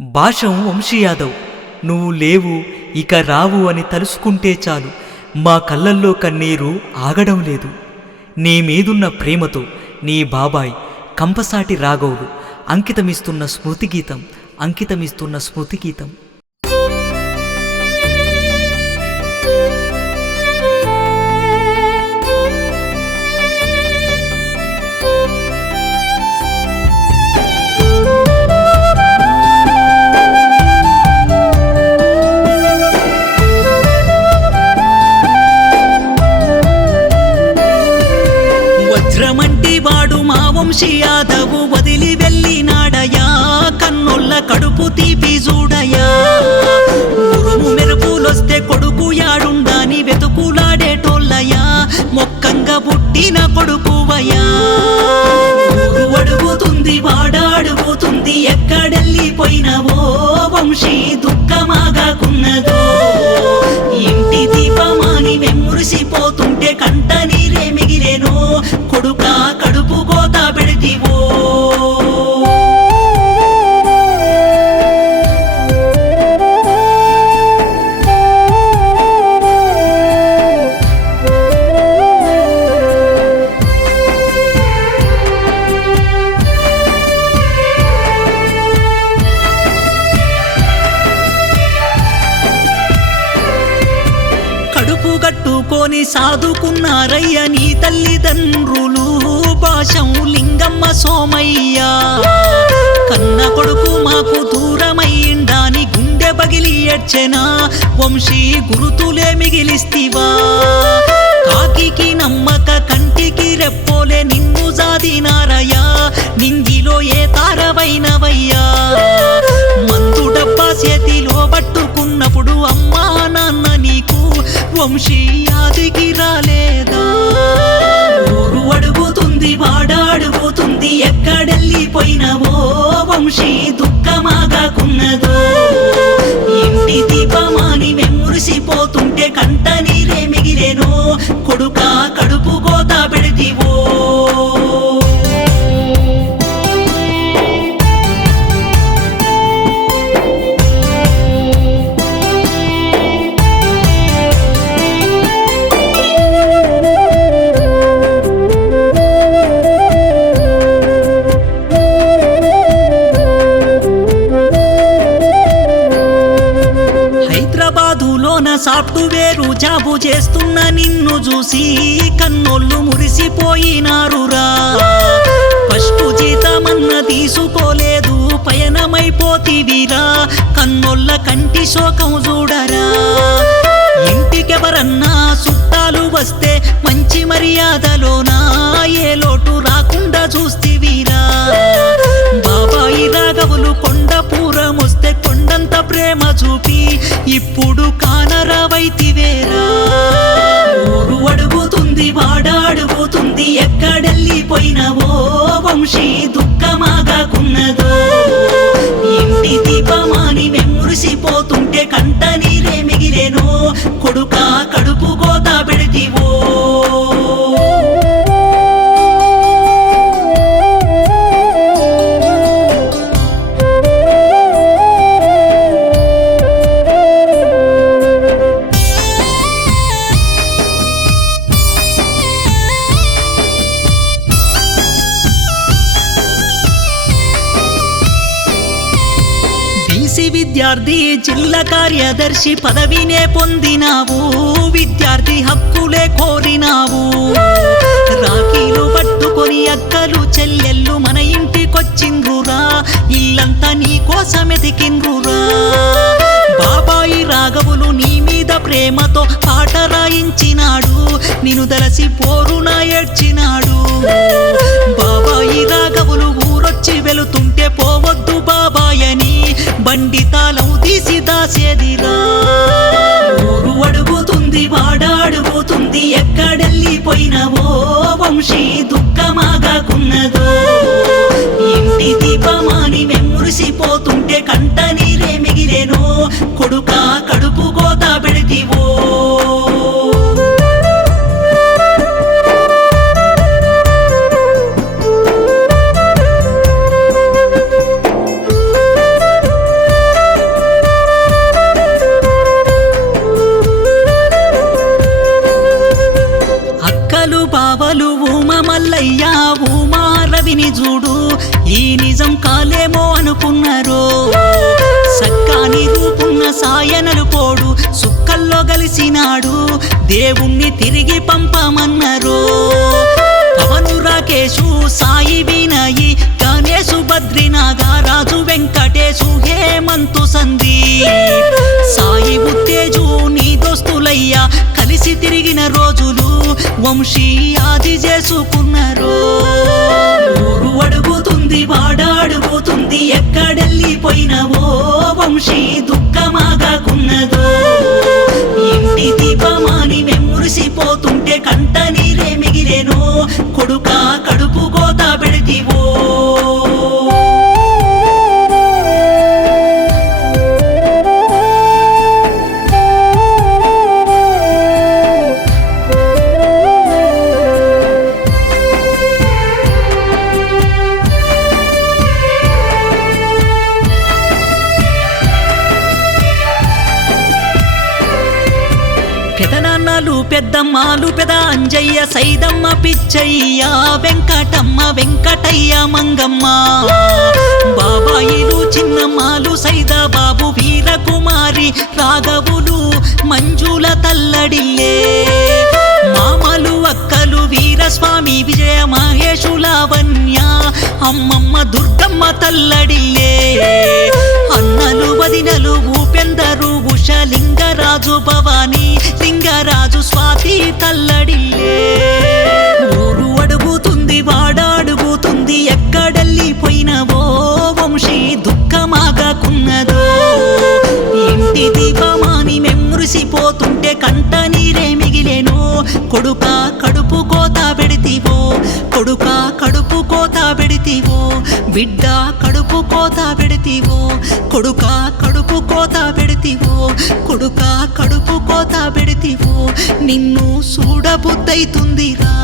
భాషం వంశీ యాదవ్, నువ్వు లేవు ఇక రావు అని తలుసుకుంటే చాలు మా కళ్ళల్లో కన్నీరు ఆగడం లేదు. నీ మీదున్న ప్రేమతో నీ బాబాయ్ కంపసాటి రాఘవులు అంకితమిస్తున్న స్మృతిగీతం, అంకితమిస్తున్న స్మృతిగీతం. వజ్రమంటి వాడు మా వంశీ యాదవు వదిలి వెళ్ళినాడయా, కన్నొల్ల కడుపు తీపి చూడయా. ఉరుము మెరుపులొస్తే కొడుకు యాడుండాని వెతుకులాడేటోళ్ళయా, మొక్కంగా పుట్టిన కొడుకువయా. ఊరు అడుగుతుంది వాడాడుగుతుంది ఎక్కడెళ్ళిపోయినవో వంశీ దుఃఖమాగాకున్నదో. ఇంటి దీపమాని వెమ్మురిసిపోతుంటే కంట నీరే మిగిలేనో, కొడుకా కడుపు కోత పెడితివో. కడుపు కట్టుకొని సాదుకున్నారయ్య నీ తల్లిదండ్రులు, భాషం లింగమ్మ సోమయ్య. కన్న కొడుకు మాకు దూరమయ్యిండాని గుండె పగిలి ఏడ్చెనా, వంశీ గురుతులే మిగిలిస్తివా. కాకికి నమ్మక కంటికి రెప్పోలే నిన్ను జాదినారయ్యా, నింగిలో ఏ తారవైనవయ్యా. మందు డబ్బా చేతిలో పట్టుకున్నప్పుడు అమ్మా నాన్న నీకు వంశీ యాదికి రాలేదా. ఊరు అడుగుతుంది వాడాడుగుతుంది ఎక్కడెళ్ళిపోయినవో వంశీ దుఃఖమాగాకున్నదో. ఇంటి దీపమాని వెమ్మురిసిపోతుంటే కంట నీరే మిగిలేనో, కొడుకా కడుపు కోత పెడితివో. హైదరాబాదులోన సాఫ్ట్వేరు జాబు చేస్తున్న నిన్ను చూసి కన్నోళ్ళు మురిసిపోయినారురా. ఫస్ట్ జీతమన్న తీసుకోలేదు పయనమైపోతివిరా, కన్నోళ్ళ కంటి శోకం చూడరా. ఇంటికెవరన్నా చుట్టాలు వస్తే మంచి మర్యాదలోనా ఏ లోటు రాకుండా చూస్తివిరా. బాబాయి రాఘవులు కొండపూరమొస్తే కొండంత ప్రేమ చూపి ఇప్పుడు కానరావైతివేరా. ఊరు అడుగుతుంది వాడాడుగుతుంది ఎక్కడెళ్ళిపోయినవో వంశీ దుఃఖమాగాకున్నదో. ఇంటి దీపమాని వెమ్మురిసిపోతుంటే కంట నీరే మిగిలేనో, కొడుకా కడుపు కోత పెడితివో. విద్యార్థి జిల్లా కార్యదర్శి పదవినే పొందినావు, విద్యార్థి హక్కులే కోరినావు. రాఖీలు పట్టుకొని అక్కలు చెల్లెళ్ళు మన ఇంటికొచ్చిండ్రురా, ఇల్లంతా నీ కోసమెతికిండ్రురా. బాబాయి రాఘవులు నీ మీద ప్రేమతో పాట రాయించినాడు, నిన్ను దలసి పోరున ఏడ్చినాడు. బాబాయి రాఘవులు ఊరొచ్చి వెళుతుంటే పోవద్దు బాబాయని బండి తాళం తీసి దాసేదిరా. ఊరు అడుగుతుంది వాడాడుగుతుంది ఎక్కడెళ్ళిపోయినవో వంశీ దుఃఖమాగాకున్నదో. ఇంటి దీపమాని వెమ్మురిసిపోతుంటే కంట నీరే మిగిలేనో, కొడుకా కడుపు కోత పెడితివో. దోస్తులయ్యా ఉమా రవిని చూడు ఈ నిజం కాలేమో అనుకున్నారు సక్కాని రూపున్న సాయనలు పోడు సుక్కల్లో కలిసినాడు దేవుణ్ణి తిరిగి పంపమన్నారు పవను రాకేశు సాయి వినయి గణేశు బద్రీనాగా రాజు వెంకటేశు హేమంతు సందీప్ సాయి ఉత్తేజు నీ దోస్తులయ్యా కలిసి తిరిగిన రోజులు వంశీ ఆది చేసుకున్నారు ఊరు అడుగుతుంది వాడ అడుగుతుంది ఎక్కడెళ్ళిపోయినవో వంశీ దుఃఖమాగాకున్నదో ఇంటి దీపమాని మెమురిసిపోతుంటే కంట నీరే మిగిలేను కొడుకా కడుపు కోత పెడితివో పెదనాన్నలు పెద్దమ్మలు పెద అంజయ్య సైదమ్మ పిచ్చయ్య వెంకటమ్మ వెంకటయ్య మంగమ్మ బాబాయిలు చిన్నమ్మలు సైదా బాబు వీరకుమారి రాఘవులు మంజుల తల్లడిల్లే మామలు అక్కలు వీరస్వామి విజయ మహేషు లావణ్య అమ్మమ్మ దుర్గమ్మ తల్లడిల్లే అన్నలు వదినలు ఉపేందరు ఉష లింగరాజు భవానీ లింగరాజు స్వాతి తల్లడిల్లే ఊరు అడుగుతుంది వాడ అడుగుతుంది ఎక్కడెళ్ళిపోయినవో వంశీ దుఃఖమాగాకున్నదో ఇంటి దీపమాని మెమురిసిపోతుంటే కంట నీరే మిగిలేను కొడుకా కడుపు కోత పెడితివో కొడుకా కడుపు కోత పెడితివో బిడ్డ కడుపు కోత పెడితివో కొడుకా కడుపు కోత పెడితివో కొడుకా కడుపు కోత పెడితివో నిన్ను చూడబుద్దైతుందిరా